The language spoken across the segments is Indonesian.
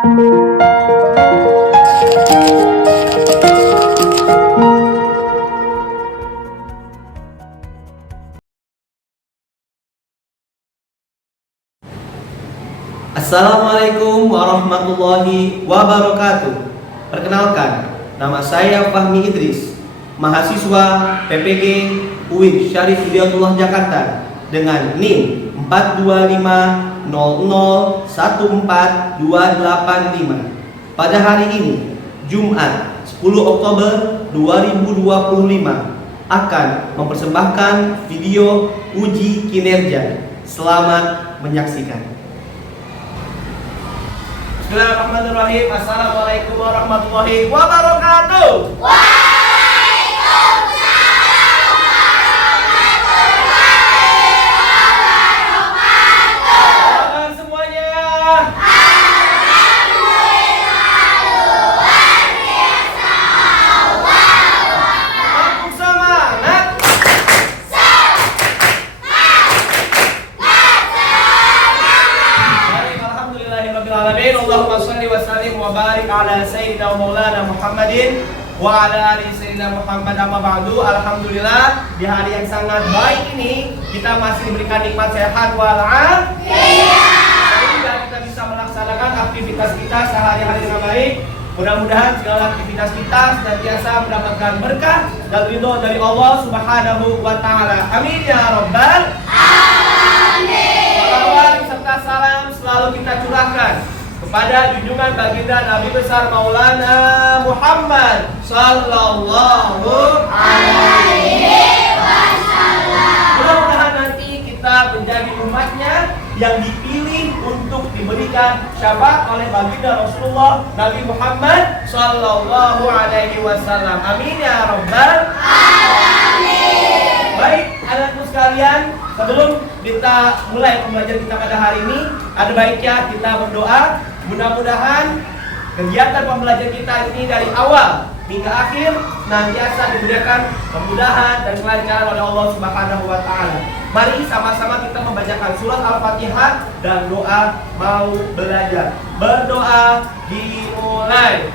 Assalamualaikum warahmatullahi wabarakatuh. Perkenalkan, nama saya Fahmi Idris, mahasiswa PPG UIN Syarif Hidayatullah Jakarta dengan NIM 425001425. Pada hari ini, Jumat 10 Oktober 2025, akan mempersembahkan video uji kinerja. Selamat menyaksikan. Bismillahirrahmanirrahim. Assalamualaikum warahmatullahi wabarakatuh. Waalaikumsalam warahmatullahi wabarakatuh. Selamat semuanya. Alhamdulillah luar biasa. Aku semangat. Baik, alhamdulillahirabbil alamin. Allahumma shalli wa sallim wa barik ala sayyidina wa maulana Muhammadin wa ala ali sayyidina Muhammad, amma ba'du. Alhamdulillah, di hari yang sangat baik ini kita masih diberikan nikmat sehat walafiat, sehingga kita bisa melaksanakan aktivitas kita sehari-hari dengan baik. Mudah-mudahan segala aktivitas kita senantiasa mendapatkan berkah dan ridho dari Allah Subhanahu wa taala. Amin ya rabbal alamin. Salawat serta salam selalu kita curahkan kepada junjungan baginda Nabi besar Maulana Muhammad sallallahu alaihi wasallam. Mudah-mudahan nanti kita menjadi umatnya yang dipilih untuk diberikan syafaat oleh baginda Rasulullah Nabi Muhammad sallallahu alaihi wasallam. Amin ya rabbal alamin. Baik, anak-anakku sekalian, sebelum kita mulai pembelajaran kita pada hari ini, ada baiknya kita berdoa. Mudah-mudahan kegiatan pembelajaran kita ini dari awal hingga akhir senantiasa diberikan kemudahan dan kelancaran oleh Allah Subhanahu wa taala. Mari sama-sama kita membacakan surat Al-Fatihah dan doa mau belajar. Berdoa dimulai.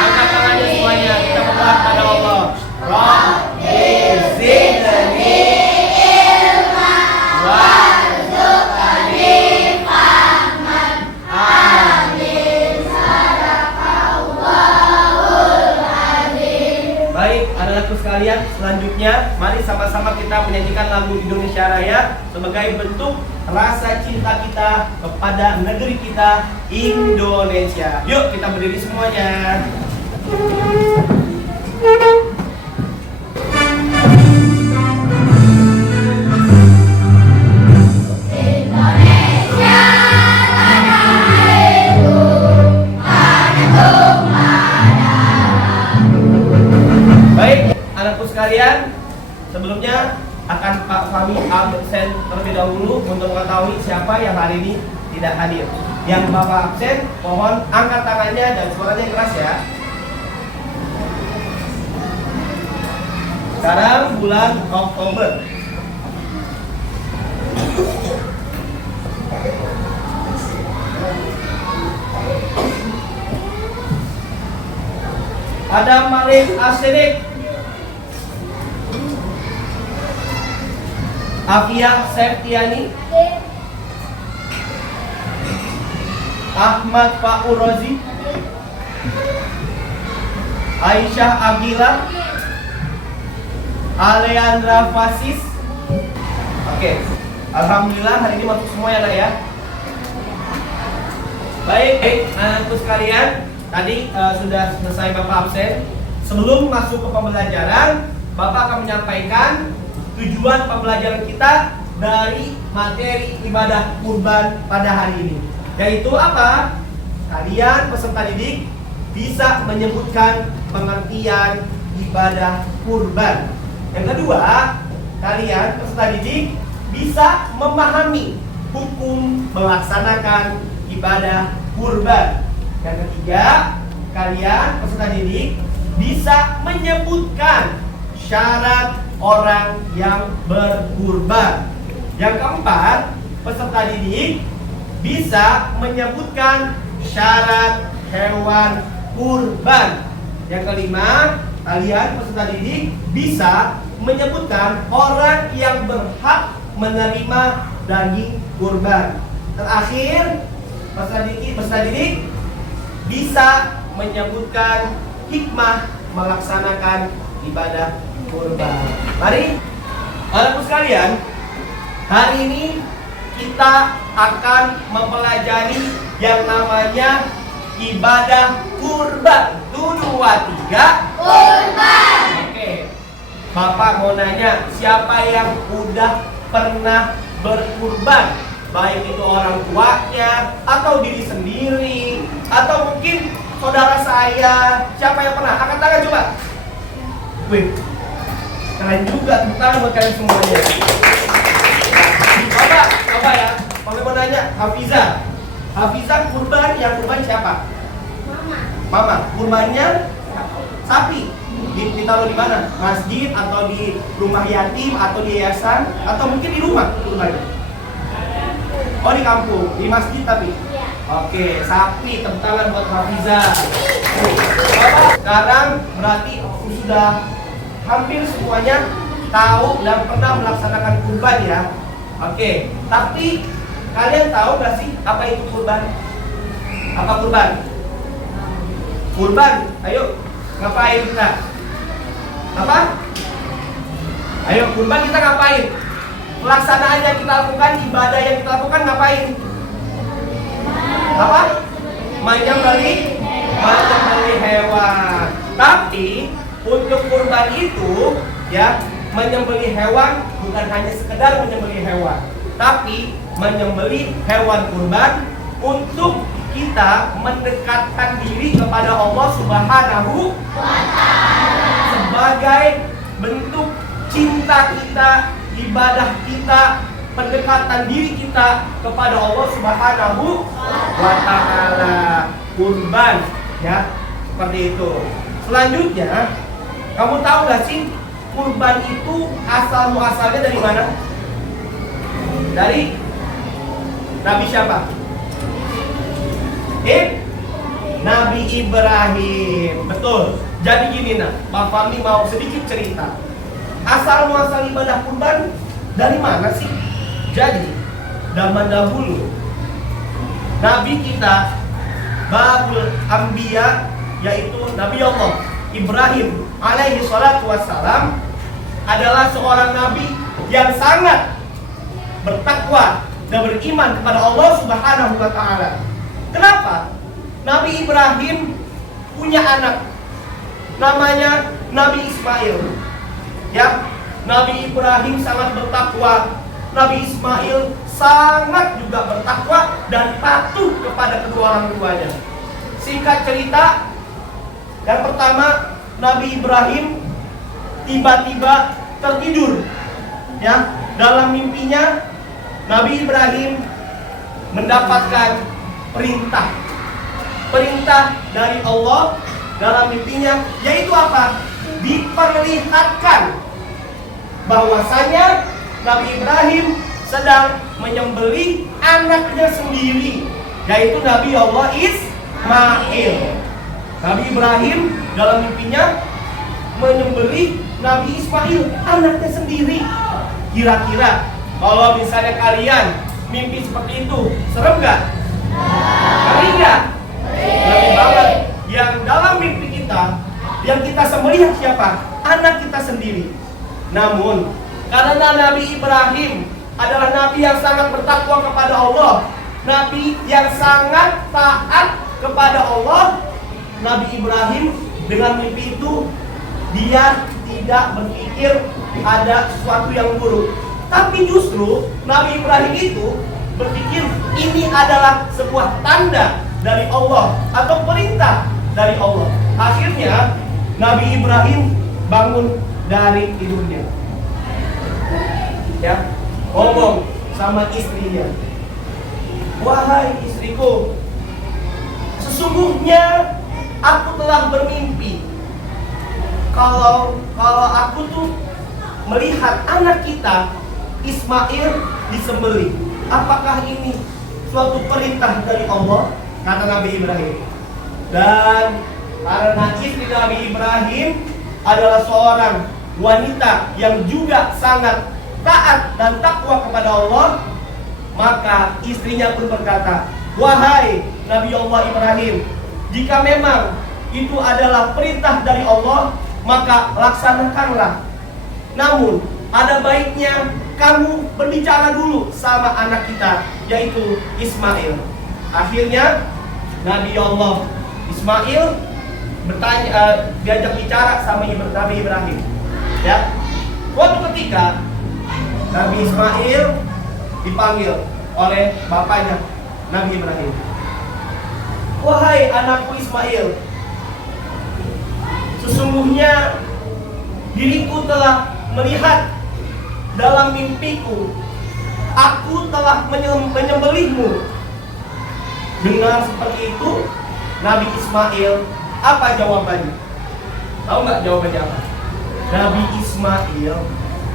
Angkat tangannya semuanya, kita berdoa kepada Allah. Rabbi zidni ilma warzuqni fahman. Amin. Sadaqallahul azim. Baik, anak-anakku sekalian, selanjutnya mari sama-sama kita menyanyikan lagu Indonesia Raya sebagai bentuk rasa cinta kita kepada negeri kita Indonesia. Yuk kita berdiri semuanya. Baik, anakku sekalian, sebelumnya akan Pak Fahmi absen terlebih dahulu untuk mengetahui siapa yang hari ini tidak hadir. Yang Bapak absen, mohon angkat tangannya dan suaranya keras ya. Sekarang bulan Oktober. Adam Malik Asidik. Afia Septiani, Ahmad Faurozi, Aisyah Agila, Aleandra Fasis. Oke, alhamdulillah hari ini masuk semua ya, Nak ya. Baik, anakku sekalian, tadi sudah selesai Bapak absen. Sebelum masuk ke pembelajaran, Bapak akan menyampaikan tujuan pembelajaran kita dari materi ibadah kurban pada hari ini. Yaitu apa? Kalian peserta didik bisa menyebutkan pengertian ibadah kurban. Yang kedua, kalian peserta didik bisa memahami hukum melaksanakan ibadah kurban. Yang ketiga, kalian peserta didik bisa menyebutkan syarat orang yang berkurban. Yang keempat, peserta didik bisa menyebutkan syarat hewan kurban. Yang kelima, kalian peserta didik bisa menyebutkan orang yang berhak menerima daging kurban. Terakhir, peserta didik bisa menyebutkan hikmah melaksanakan ibadah kurban. Mari, anakku sekalian, hari ini kita akan mempelajari yang namanya ibadah kurban. 1, 2, 3 Kurban. Oke, Bapak mau nanya, siapa yang udah pernah berkurban? Baik itu orang tuanya, atau diri sendiri, atau mungkin saudara saya. Siapa yang pernah? Angkat tangan coba. Wih, keren juga, tepuk tangan buat kalian semuanya. Bapak ya, Bapak mau nanya, Hafiza kurban, yang kurban siapa? Mama. Kurbannya sapi. Ditaruh di mana? Masjid, atau di rumah yatim, atau di yayasan, atau mungkin di rumah kurbannya? Oh, di kampung, di masjid tapi? Iya. Oke, sapi, tepuk tangan buat Hafiza. Bapak, sekarang berarti sudah hampir semuanya tahu dan pernah melaksanakan kurban ya. Oke, tapi kalian tahu gak sih apa itu kurban? Apa kurban? Kurban, ayo ngapain kita? Apa? Ayo kurban kita ngapain? Pelaksanaan yang kita lakukan, ibadah yang kita lakukan ngapain? Apa? Menyembelih hewan. Tapi untuk kurban itu ya, menyembelih hewan bukan hanya sekedar menyembelih hewan, tapi menyembelih hewan kurban untuk kita mendekatkan diri kepada Allah Subhanahu wa Ta'ala sebagai bentuk cinta kita, ibadah kita, pendekatan diri kita kepada Allah Subhanahu wa Ta'ala. Kurban ya, seperti itu. Selanjutnya, kamu tahu gak sih kurban itu asal muasalnya dari mana? Dari Nabi siapa? Nabi Ibrahim. Betul. Jadi gini nah, Pak Fahmi mau sedikit cerita. Asal muasal ibadah kurban dari mana sih? Jadi zaman dahulu Nabi kita Babul Anbiya, yaitu Nabi Allah Ibrahim alaihi salatu wassalam, adalah seorang nabi yang sangat bertakwa dan beriman kepada Allah Subhanahu wa Ta'ala. Kenapa? Nabi Ibrahim punya anak namanya Nabi Ismail. Ya, Nabi Ibrahim sangat bertakwa. Nabi Ismail sangat juga bertakwa dan patuh kepada kedua orang tuanya. Singkat cerita, yang pertama, Nabi Ibrahim tiba-tiba tertidur. Ya, dalam mimpinya Nabi Ibrahim mendapatkan perintah dari Allah dalam mimpinya, yaitu apa? Diperlihatkan bahwasanya Nabi Ibrahim sedang menyembelih anaknya sendiri, yaitu Nabi Allah Ismail. Nabi Ibrahim dalam mimpinya menyembelih Nabi Ismail, anaknya sendiri. Kira-kira Kalau misalnya kalian mimpi seperti itu, serem nggak? Ngeri nggak? Ngeri banget. Yang dalam mimpi kita, yang kita melihat siapa? Anak kita sendiri. Namun, karena Nabi Ibrahim adalah Nabi yang sangat bertakwa kepada Allah, Nabi yang sangat taat kepada Allah, Nabi Ibrahim dengan mimpi itu, dia tidak berpikir ada sesuatu yang buruk. Tapi justru Nabi Ibrahim itu berpikir ini adalah sebuah tanda dari Allah atau perintah dari Allah. Akhirnya Nabi Ibrahim bangun dari tidurnya, ya, ngomong sama istrinya, wahai istriku, sesungguhnya aku telah bermimpi kalau aku tuh melihat anak kita Ismail disembelih. Apakah ini suatu perintah dari Allah? Kata Nabi Ibrahim. Dan karena istri Nabi Ibrahim adalah seorang wanita yang juga sangat taat dan takwa kepada Allah, maka istrinya pun berkata, wahai Nabi Allah Ibrahim, jika memang itu adalah perintah dari Allah, maka laksanakanlah. Namun ada baiknya kamu berbicara dulu sama anak kita, yaitu Ismail. Akhirnya Nabi Allah Ismail diajak bicara sama Nabi Ibrahim. Ya, suatu ketika Nabi Ismail dipanggil oleh bapaknya Nabi Ibrahim. Wahai anakku Ismail, sesungguhnya diriku telah melihat dalam mimpiku, aku telah menyembelihmu. Dengar seperti itu, Nabi Ismail, apa jawabannya? Tahu nggak jawabannya apa? Nabi Ismail,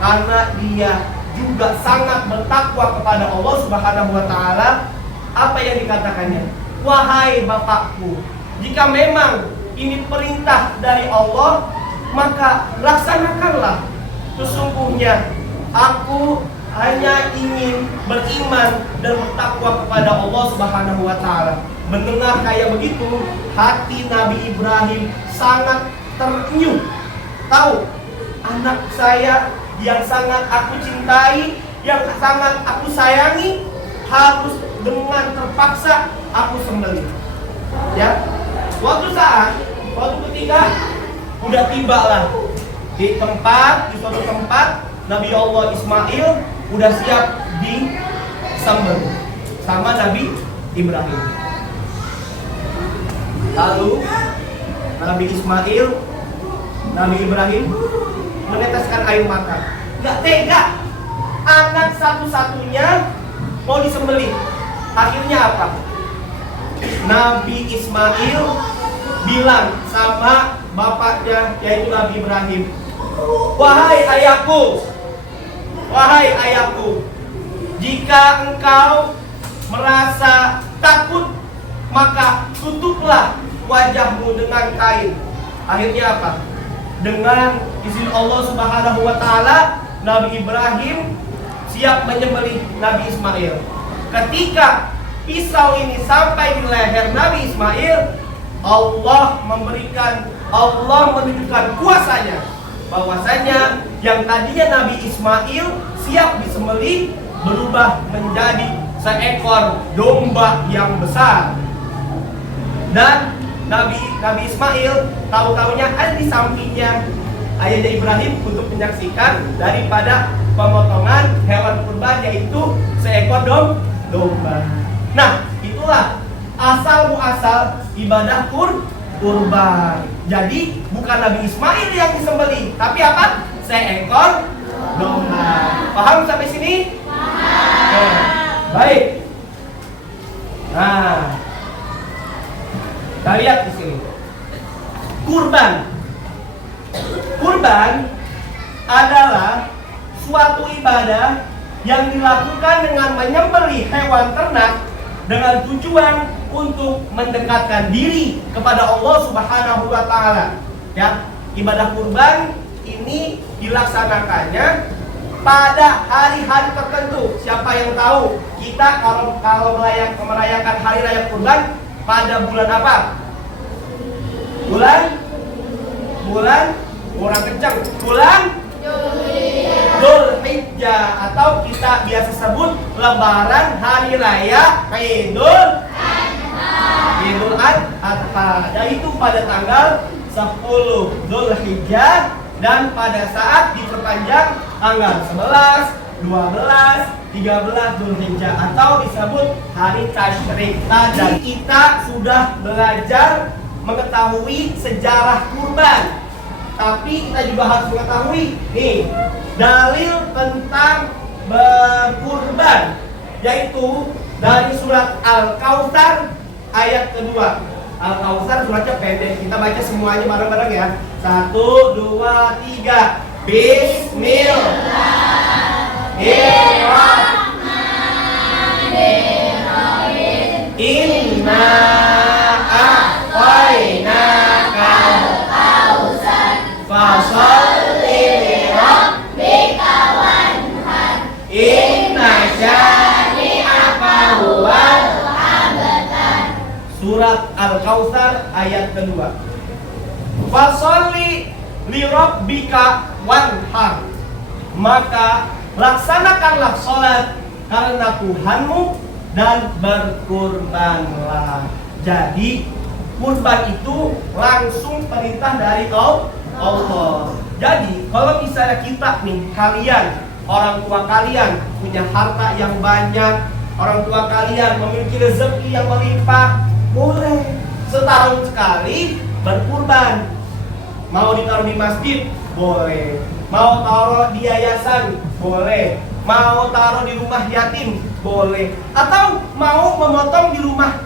karena dia juga sangat bertakwa kepada Allah Subhanahu wa Ta'ala, apa yang dikatakannya? Wahai bapakku, jika memang ini perintah dari Allah, maka laksanakanlah. Sesungguhnya aku hanya ingin beriman dan bertakwa kepada Allah Subhanahu wa Ta'ala. Mendengar kayak begitu, hati Nabi Ibrahim sangat terenyuh. Tahu, anak saya yang sangat aku cintai, yang sangat aku sayangi, harus dengan terpaksa aku sembelih. Ya, suatu ketika udah tiba lah di suatu tempat, Nabi Allah Ismail udah siap disembelih sama Nabi Ibrahim. Lalu Nabi Ibrahim meneteskan air mata. Gak tega, anak satu-satunya mau disembelih. Akhirnya apa? Nabi Ismail bilang sama bapaknya, yaitu Nabi Ibrahim, wahai ayahku, jika engkau merasa takut, maka tutuplah wajahmu dengan kain. Akhirnya apa? Dengan izin Allah Subhanahu wa Ta'ala, Nabi Ibrahim siap menyembelih Nabi Ismail. Ketika pisau ini sampai di leher Nabi Ismail, Allah menunjukkan kuasanya, bahwasanya yang tadinya Nabi Ismail siap disembelih berubah menjadi seekor domba yang besar. Dan Nabi Ismail tahu-tahunya ada di sampingnya ayahnya Ibrahim untuk menyaksikan daripada pemotongan hewan kurban, yaitu seekor domba. Nah, itulah asal muasal ibadah kurban. Jadi bukan Nabi Ismail yang disembelih, tapi apa? Seekor domba. Paham sampai sini? Paham. Baik. Nah, kita lihat di sini. Kurban adalah suatu ibadah yang dilakukan dengan menyembelih hewan ternak dengan tujuan untuk mendekatkan diri kepada Allah Subhanahu wa Ta'ala. Ya, ibadah kurban ini dilaksanakannya pada hari-hari tertentu. Siapa yang tahu? Kita kalau merayakan hari raya kurban pada bulan apa? Bulan kurang kencang. Bulan Dzulhijjah, atau kita biasa sebut lebaran hari raya Idul Adha. Yaitu pada tanggal 10 Dzulhijjah dan pada saat diperpanjang tanggal 11, 12, 13 Dzulhijjah atau disebut hari Tasyrik. Tadi kita sudah belajar mengetahui sejarah kurban. Tapi kita juga harus mengetahui nih dalil tentang berkurban, yaitu dari surat Al-Kautsar ayat kedua. Al-Kautsar suratnya pendek, kita baca semuanya bareng-bareng ya. 1, 2, 3. Bismillahirrahmanirrahim. Inna a'tainakal kautsar fasholli lirabbika wanhar. Inna syani'aka huwal abtar. Surat Al-Kautsar ayat kedua. Fasholli lirabbika wanhar. Maka laksanakanlah sholat karena Tuhanmu dan berkurbanlah. Jadi kurban itu langsung perintah dari Allah. Jadi kalau misalnya kita nih, kalian, orang tua kalian punya harta yang banyak, orang tua kalian memiliki rezeki yang melimpah, boleh setahun sekali berkurban. Mau ditaruh di masjid, boleh. Mau taruh di yayasan, boleh. Mau taruh di rumah yatim, boleh. Atau mau memotong di rumah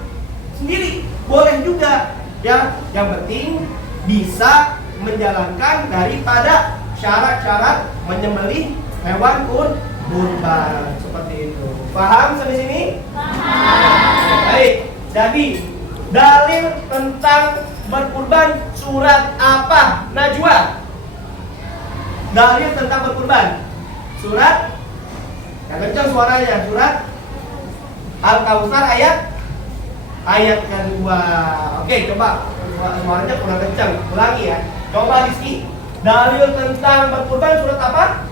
sendiri, boleh juga. Ya, yang penting bisa menjalankan daripada syarat-syarat menyembelih hewan kurban. Seperti itu. Paham sampai sini? Paham. Baik. Jadi dalil tentang berkurban surat apa? Najwa. Dalil tentang berkurban surat yang kencang suaranya, surat Al-Kautsar ayat kedua. Oke, coba suaranya kurang kencang, ulangi ya. Coba Rizky, dalil tentang berkurban surat apa?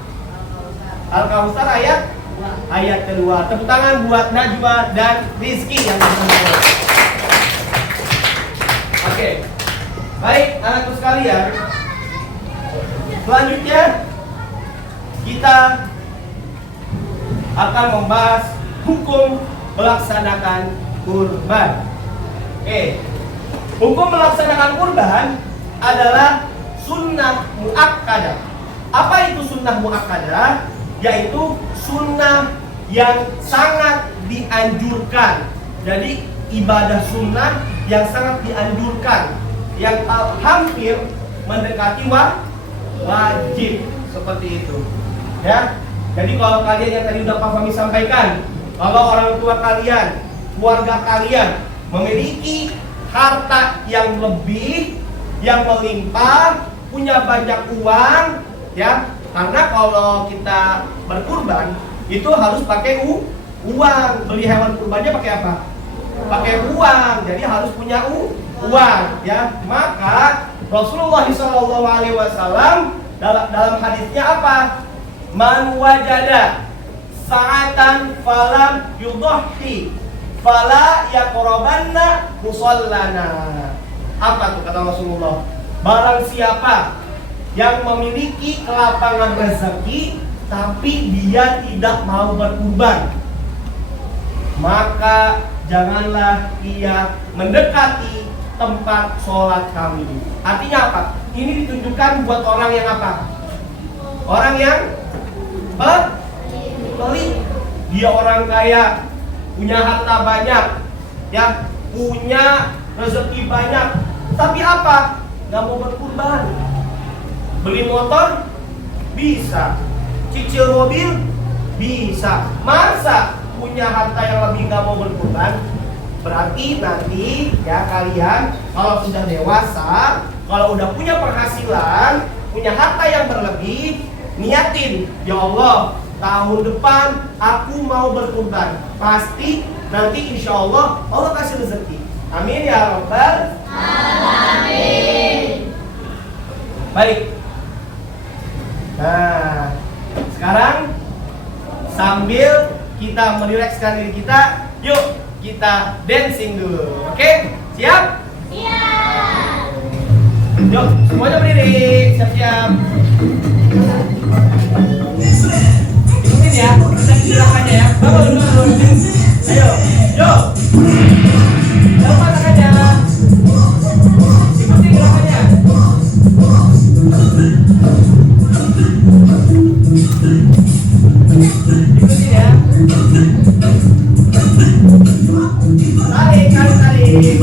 Al-Kautsar ayat kedua. Tepuk tangan buat Najwa dan Rizky yang benar. Oke, baik anakku sekalian. Selanjutnya kita akan membahas hukum melaksanakan kurban. Hukum melaksanakan kurban adalah sunnah muakkadah. Apa itu sunnah muakkadah? Yaitu sunnah yang sangat dianjurkan. Jadi ibadah sunnah yang sangat dianjurkan, yang hampir mendekati wajib, seperti itu. Ya. Jadi kalau kalian yang tadi udah Pak Fahmi sampaikan, kalau orang tua kalian, keluarga kalian memiliki harta yang lebih, yang melimpah, punya banyak uang, ya. Karena kalau kita berkurban itu harus pakai uang. Beli hewan kurbannya pakai apa? Pakai uang. Jadi harus punya uang, ya. Maka Rasulullah SAW dalam hadisnya apa? Man wajada sa'atan falam yudhhi fala yaqrabanna musallana. Apa tuh kata Rasulullah? Barang siapa yang memiliki kelapangan rezeki tapi dia tidak mau berkurban, maka janganlah ia mendekati tempat sholat kami. Artinya apa? Ini ditunjukkan buat orang yang apa? Orang yang pelit. Dia orang kaya, punya harta banyak, ya, punya rezeki banyak, tapi apa? Gak mau berkurban. Beli motor bisa, cicil mobil bisa. Masa punya harta yang lebih gak mau berkurban? Berarti nanti ya kalian kalau sudah dewasa, kalau udah punya penghasilan, punya harta yang berlebih, niatin, ya Allah, tahun depan aku mau berkurban. Pasti nanti insya Allah Allah kasih rezeki. Amin ya Rabbal Alamin. Baik. Nah, sekarang sambil kita merilekskan diri kita, yuk kita dancing dulu. Oke? Siap? Siap. Yuk, semuanya berdiri. Siap-siap. Ikutin ya, kita gerakannya ya. Bangun. Ayo, yuk. Lepas tangannya. Ikuti gerakannya. Ikutin ya. Tarik, tarik, tarik.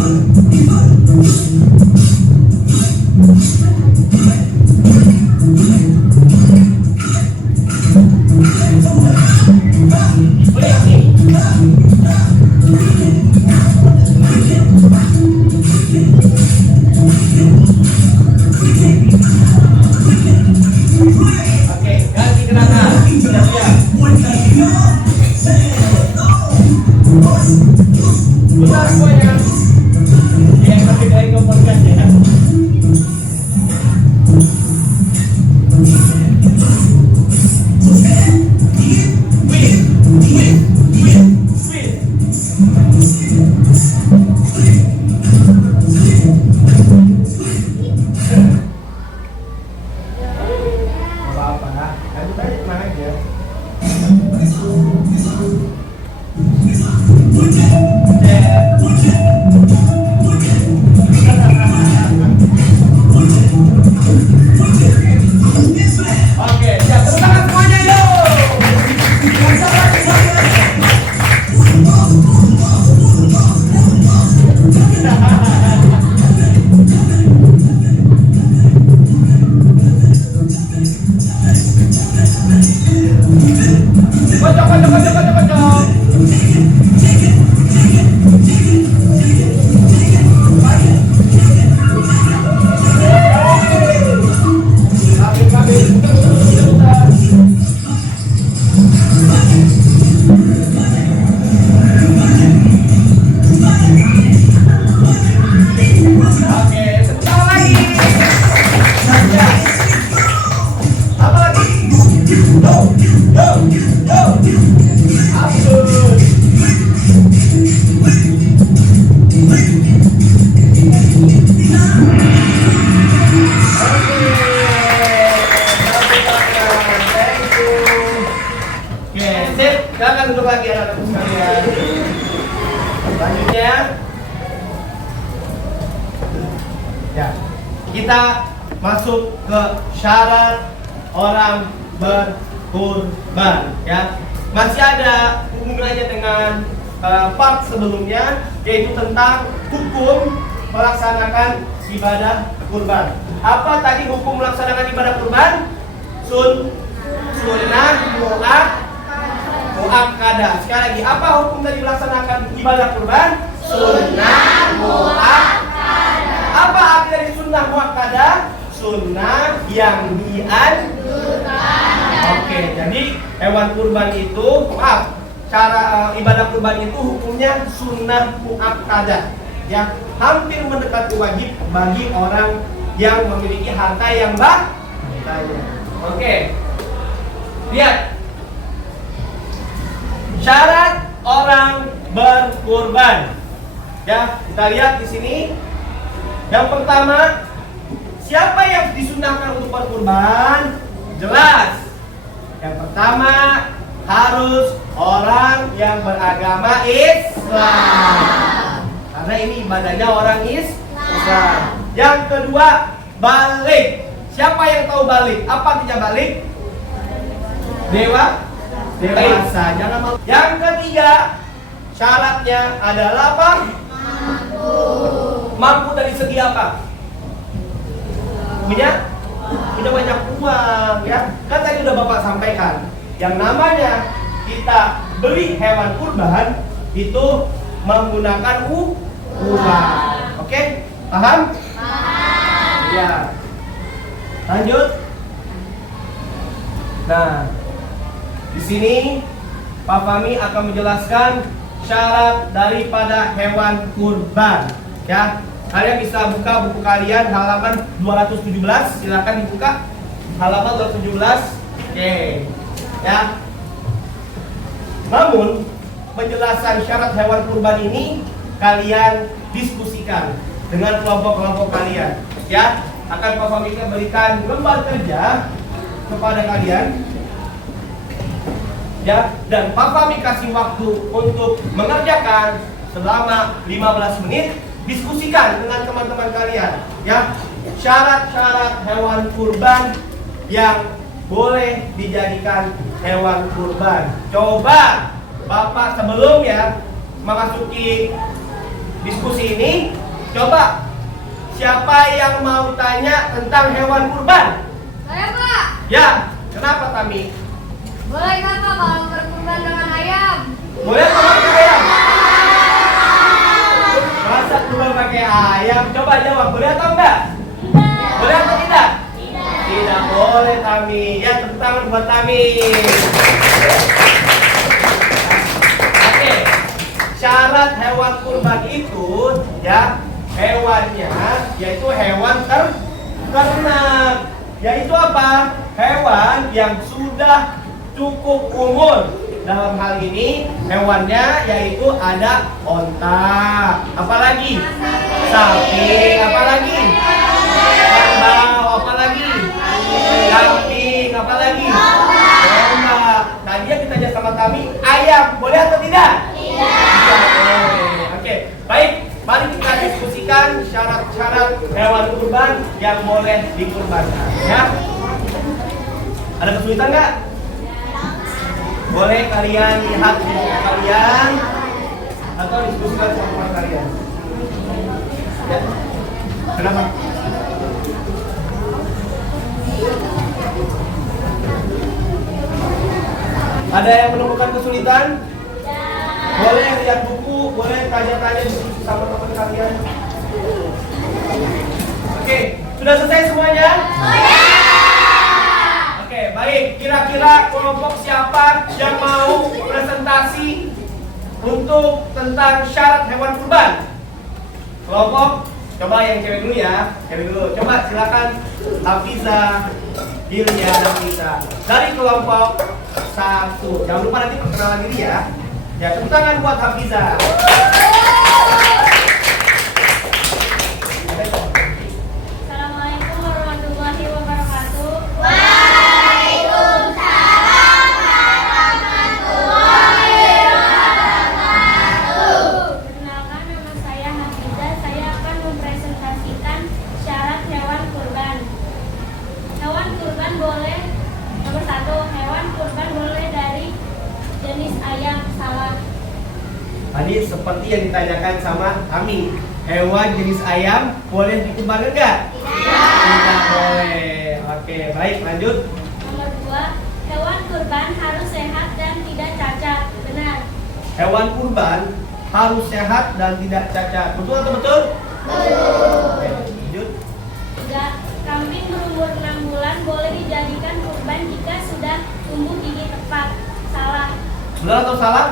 Oke, ganti gerakan. Siap-siap. Putar semuanya. Yang lebih baik ngomongkan ya. Oke, siap. Tepuk tangan semuanya yuk. Kocok, kocok, kocok, kocok, kocok. Kabel, kabel. Putar. Oke, tepuk tangan lagi. Siap. Apa lagi? Go, go, go. Abdul. Oke, sip. Jangan duduk lagi anak-anak sekalian. Selanjutnya, ya, kita masuk ke syarat orang berkurban. Ya, masih ada hubungannya dengan part sebelumnya, yaitu tentang hukum melaksanakan ibadah kurban. Apa tadi hukum melaksanakan ibadah kurban? Sunnah muakkadah. Sekali lagi, apa hukum tadi melaksanakan ibadah kurban? Sunnah muakkadah. Apa arti dari sunnah muakkadah? Sunnah yang dianjurkan. Oke, jadi hewan kurban itu, cara ibadah kurban itu hukumnya sunnah muakkadah. Ya, hampir mendekati wajib bagi orang yang memiliki harta yang banyak. Oke. Lihat. Syarat orang berkurban. Ya, kita lihat di sini. Yang pertama, siapa yang disunahkan untuk berkurban? Jelas. Yang pertama, harus orang yang beragama Islam. Karena ini ibadahnya orang Islam. Yang kedua, balik. Siapa yang tahu balik? Apa artinya balik? Dewasa. Jangan malu. Yang ketiga, syaratnya adalah apa? Mampu dari segi apa? Punya banyak uang, ya. Kan tadi udah Bapak sampaikan. Yang namanya kita beli hewan kurban itu menggunakan uang. Oke? Paham? Paham. Ya. Lanjut. Nah, di sini Pak Fahmi akan menjelaskan syarat daripada hewan kurban. Ya, kalian bisa buka buku kalian halaman 217. Silakan dibuka halaman 217. Oke, ya. Namun penjelasan syarat hewan kurban ini kalian diskusikan dengan kelompok-kelompok kalian. Ya, akan Pak Fahmi berikan lembar kerja kepada kalian. Ya, dan Pak Fahmi kasih waktu untuk mengerjakan selama 15 menit. Diskusikan dengan teman-teman kalian, ya, syarat-syarat hewan kurban yang boleh dijadikan hewan kurban. Coba Bapak sebelum ya memasuki diskusi ini, coba siapa yang mau tanya tentang hewan kurban? Saya, Pak. Ya, kenapa Tami? Boleh nggak, Pak, kalau berkurban dengan ayam? Boleh kalau pakai ayam? Masa kurban pakai ayam? Coba jawab, boleh atau enggak? Tidak. Boleh atau tidak? Tidak. Tidak boleh Tami. Ya, tepuk tangan buat Tami. Oke. Syarat hewan kurban itu ya, hewannya yaitu hewan ternak. Yaitu apa? Hewan yang sudah cukup umur. Dalam hal ini hewannya yaitu ada onta, apalagi sapi, apalagi kerbau, apalagi kambing, apalagi domba. Tadi yang ditanya sama kami ayam, boleh atau tidak? Tidak boleh. Oke, baik. Mari kita diskusikan syarat-syarat hewan kurban yang boleh dikurbankan. Ya, ada kesulitan nggak? Boleh kalian lihat di buku kalian atau diskusikan sama kalian. Ya. Kenapa? Ada yang menemukan kesulitan? Boleh lihat buku, boleh tanya-tanya diskusi sama teman kalian. Oke, sudah selesai semuanya? Oke, baik. Kira-kira kelompok siapa yang mau presentasi untuk tentang syarat hewan kurban? Kelompok, coba yang cewek dulu ya. Cewek dulu. Coba silakan Hafiza, Hilya, dan Lisa. Dari kelompok 1. Jangan lupa nanti perkenalan diri ya. Ya, tepuk tangan buat Hafiza. Assalamualaikum warahmatullahi wabarakatuh. Perkenalkan, nama saya Hafiza. Saya akan mempresentasikan syarat hewan kurban. Hewan kurban boleh, nomor 1, hewan kurban boleh dari jenis ayam. Salah. Tadi seperti yang ditanyakan sama kami, hewan jenis ayam boleh dikurbankan enggak? Tidak boleh. Oke, baik, lanjut. Nomor 2, hewan kurban harus sehat dan tidak cacat. Benar. Hewan kurban harus sehat dan tidak cacat. Betul atau betul? Oke, lanjut. 3, kambing berumur 6 bulan boleh dijadikan kurban jika sudah tumbuh gigi tepat. Salah. Benar atau salah?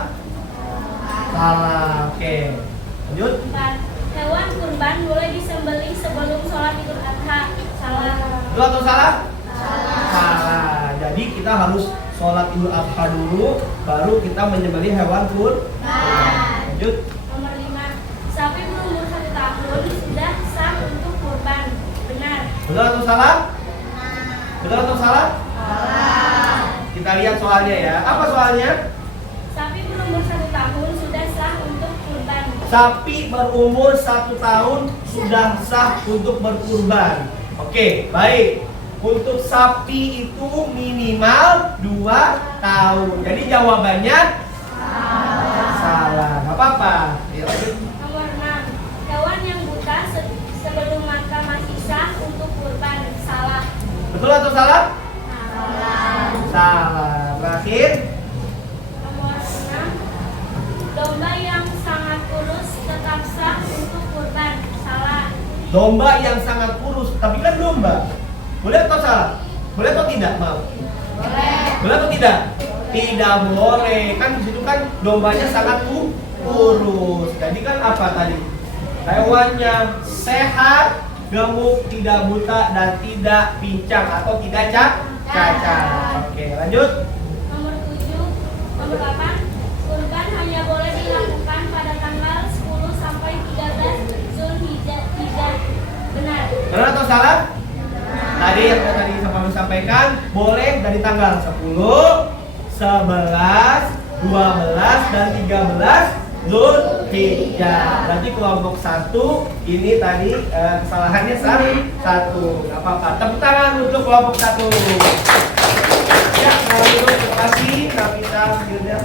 Salah. Oke, lanjut. 4, hewan kurban boleh disembelih sebelum sholat Idul Adha. Salah. Betul atau salah? Salah. Jadi kita harus sholat Idul Adha dulu, baru kita menyembelih hewan kurban. Lanjut. Nomor 5, sapi berumur 1 tahun sudah sah untuk kurban. Benar. Betul atau salah? Betul atau salah? Kita lihat soalnya ya. Apa soalnya? Sapi berumur 1 tahun sudah sah untuk kurban. Sapi berumur 1 tahun sudah sah untuk berkurban. Oke, baik. Untuk sapi itu minimal 2 tahun. Jadi jawabannya salah. Gak apa-apa. Ya, lanjut. Nomor 6, hewan yang buta sebelum mata masih sah untuk kurban. Salah. Betul atau salah? Salah. Salah. Terakhir. Nomor 6, domba yang sangat kurus tetap sah untuk kurban. Salah. Domba yang sangat kurus, tapi kan domba. Boleh atau salah? Boleh atau tidak, Mam? Boleh. Boleh atau tidak? Tidak boleh. Kan di situ kan dombanya sangat kurus. Jadi kan apa tadi? Hewannya sehat, gemuk, tidak buta, dan tidak pincang atau tidak cacat. Oke, lanjut. Nomor 7, nomor 8, kurban hanya boleh dilakukan pada tanggal 10 sampai 13 Zulhijjah. Benar. Benar atau salah? Tadi yang tadi sama sampaikan boleh dari tanggal 10, 11, 12, dan 13 Zulhijjah. Berarti kelompok 1 ini tadi kesalahannya 1. Gak apa-apa. Tepuk tangan untuk kelompok 1. Ya, kalau itu terima kasih Nafisa Hilda.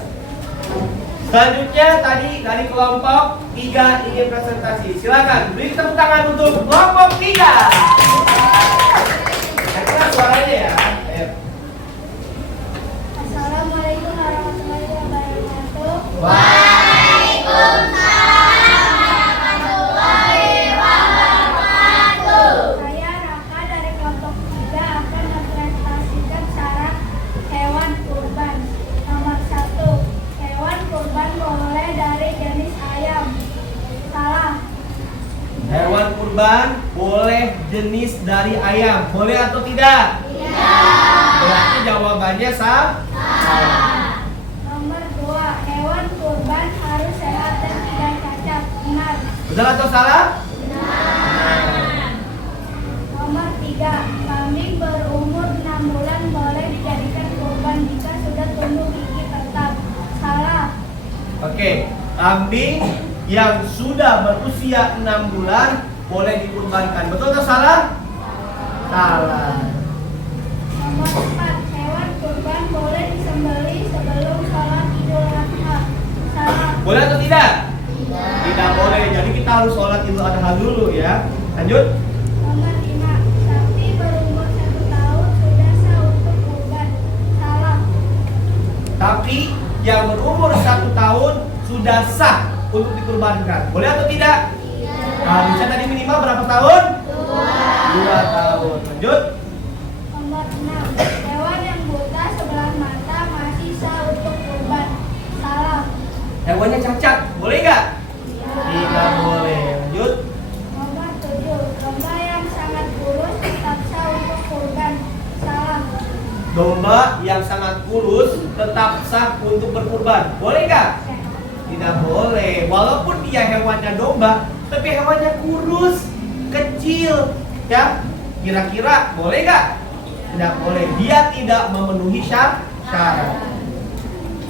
Selanjutnya tadi dari kelompok 3 ingin presentasi. Silakan beri tepuk tangan untuk kelompok 3. Keras suaranya ya. Ayo. Assalamualaikum warahmatullahi wabarakatuh. Saya Raka dari kelompok 3 akan mempresentasikan syarat hewan kurban. Nomor 1, hewan kurban boleh dari jenis ayam. Salah. Hewan kurban boleh jenis dari ayam. Boleh atau tidak? Berarti jawabannya salah. Nomor 2, hewan kurban harus sehat dan tidak cacat. Benar. Benar atau salah? Nomor 3, kambing berumur 6 bulan boleh dijadikan kurban jika sudah tumbuh gigi tetap. Salah. Oke, kambing yang sudah berusia 6 bulan boleh dikurbankan. Betul atau salah? Salah. Nomor 4, hewan kurban boleh disembelih sebelum sholat Idul Adha. Salah. Boleh atau tidak? Tidak boleh. Jadi kita harus sholat Idul Adha dulu ya. Lanjut. Nomor 5, sapi berumur 1 tahun sudah sah untuk kurban. Salah. Tapi yang berumur 1 tahun sudah sah untuk dikurbankan. Boleh atau tidak? Bisa tadi minimal berapa tahun? 2 tahun. Lanjut. Nomor 6, hewan yang buta sebelah mata masih sah untuk kurban. Salah. Hewannya cacat. Boleh nggak? Tidak boleh. Lanjut. Nomor 7, domba yang sangat kurus tetap sah untuk kurban. Salah. Domba yang sangat kurus tetap sah untuk berkurban. Boleh nggak? Tidak boleh. Walaupun dia hewannya domba, tapi hewannya kurus, kecil, ya. Kira-kira boleh nggak? Tidak boleh. Dia tidak memenuhi syarat.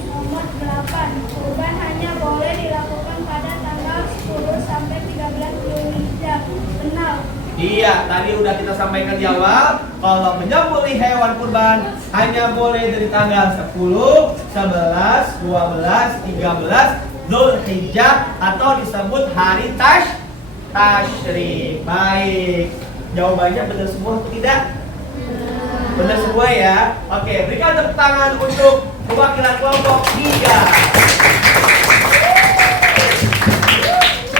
Nomor 8, kurban hanya boleh dilakukan pada tanggal 10 sampai 13 Zulhijjah. Benar. Iya, tadi udah kita sampaikan di awal. Kalau menyembelih hewan kurban hanya boleh dari tanggal 10, 11, 12, 13 Zulhijjah atau disebut hari Tasyrik. Baik. Jawabannya benar semua atau tidak? Benar semua ya. Oke, berikan tepuk tangan untuk perwakilan kelompok 3.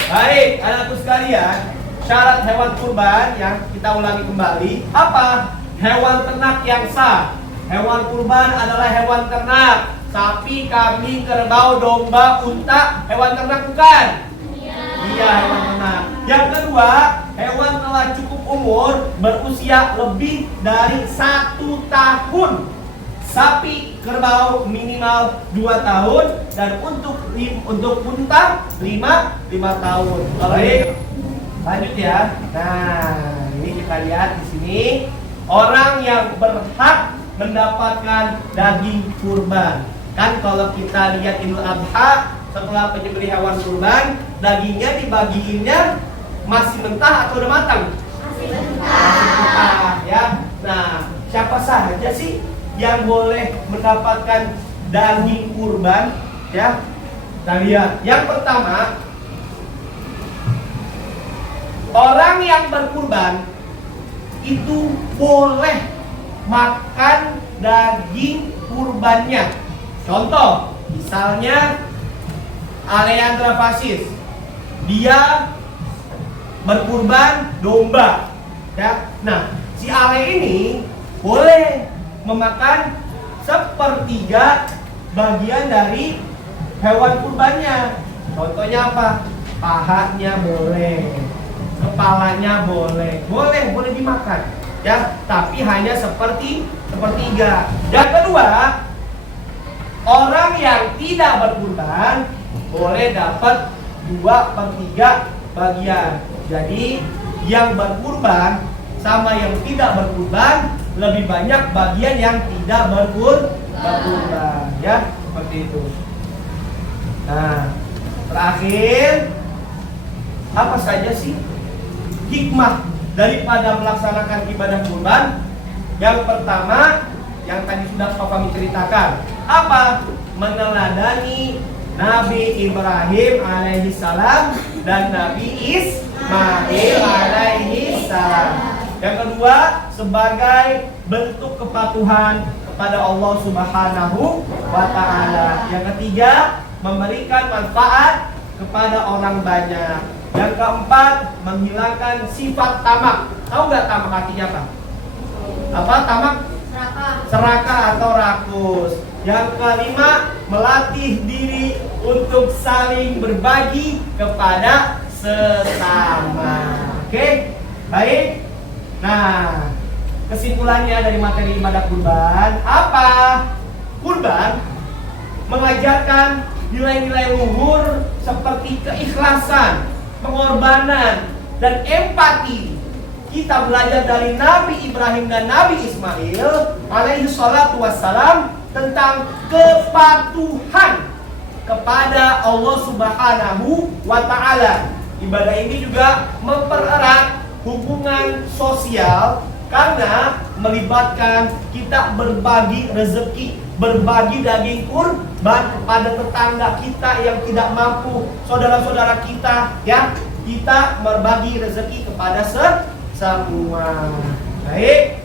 Baik, anak-anakku sekalian, syarat hewan kurban yang kita ulangi kembali. Apa? Hewan ternak yang sah. Hewan kurban adalah hewan ternak. Sapi, kambing, kerbau, domba, unta, hewan ternak bukan? Iya, hewan ternak. Yang kedua, hewan telah cukup umur berusia lebih dari 1 tahun. Sapi, kerbau minimal 2 tahun dan untuk unta 5 tahun. Baik. Lanjut ya. Nah, ini kita lihat di sini orang yang berhak mendapatkan daging kurban. Kan kalau kita lihat Idul Adha, setelah penyembelih hewan kurban, dagingnya dibagiinnya masih mentah atau udah matang? Masih Masih mentah ya. Nah, siapa saja sih yang boleh mendapatkan daging kurban ya? Kita lihat. Yang pertama, orang yang berkurban itu boleh makan daging kurbannya. Contoh, misalnya Aleandra Fasis, dia berkurban domba, ya. Nah, si Ale ini boleh memakan sepertiga bagian dari hewan kurbannya. Contohnya apa? Pahanya boleh, kepalanya boleh, boleh dimakan, ya. Tapi hanya sepertiga. Yang kedua, orang yang tidak berkurban boleh dapat 2/3 bagian. Jadi yang berkurban sama yang tidak berkurban lebih banyak bagian yang tidak berkurban, ya, seperti itu. Nah, terakhir, apa saja sih hikmah daripada melaksanakan ibadah kurban? Yang pertama, yang tadi sudah Pak Fahmi ceritakan, apa? Meneladani Nabi Ibrahim alaihi salam dan Nabi Ismail alaihi salam. Yang kedua, sebagai bentuk kepatuhan kepada Allah Subhanahu wa taala. Yang ketiga, memberikan manfaat kepada orang banyak. Yang keempat, menghilangkan sifat tamak. Tahu nggak tamak artinya apa? Apa tamak? Serakah atau rakus. Yang kelima, melatih diri untuk saling berbagi kepada sesama. Oke, baik. Nah, kesimpulannya dari materi ibadah kurban apa? Kurban mengajarkan nilai-nilai luhur seperti keikhlasan, pengorbanan, dan empati. Kita belajar dari Nabi Ibrahim dan Nabi Ismail alaihi salatu wassalam tentang kepatuhan kepada Allah Subhanahu wa ta'ala. Ibadah ini juga mempererat hubungan sosial karena melibatkan kita berbagi rezeki, berbagi daging kurban kepada tetangga kita yang tidak mampu, saudara-saudara kita, ya. Kita berbagi rezeki kepada semua. Baik.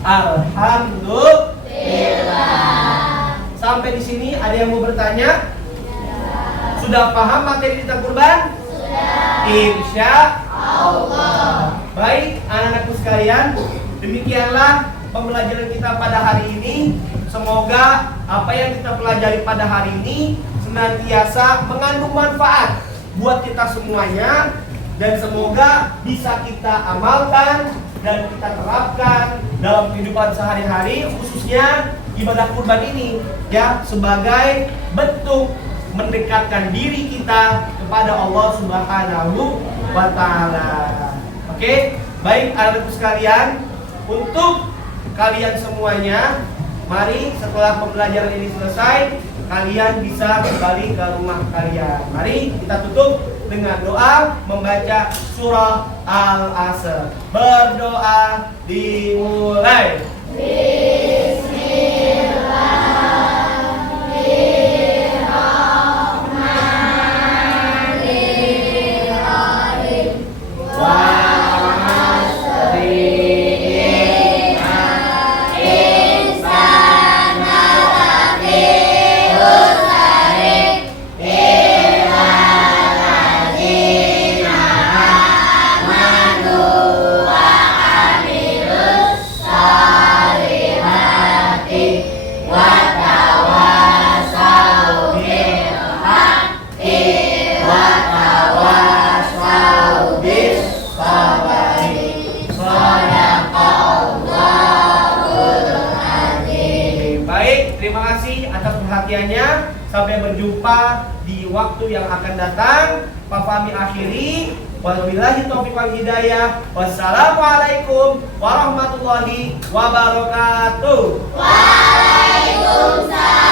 Alhamdulillah. Sampai di sini ada yang mau bertanya? Sudah paham materi kita kurban? Sudah. Insya Allah. Baik, anak-anakku sekalian, demikianlah pembelajaran kita pada hari ini. Semoga apa yang kita pelajari pada hari ini senantiasa mengandung manfaat buat kita semuanya, dan semoga bisa kita amalkan dan kita terapkan dalam kehidupan sehari-hari, khususnya ibadah kurban ini, ya, sebagai bentuk mendekatkan diri kita kepada Allah Subhanahu wa ta'ala. Oke, baik anak-anakku sekalian, untuk kalian semuanya, mari setelah pembelajaran ini selesai, kalian bisa kembali ke rumah kalian. Mari kita tutup dengan doa membaca surah Al-Asr. Berdoa dimulai. Bismillahirrahmanirrahim. Sampai berjumpa di waktu yang akan datang. Pak Fahmi akhiri. Wabillahi taufiq wal hidayah. Wassalamualaikum warahmatullahi wabarakatuh. Waalaikumsalam.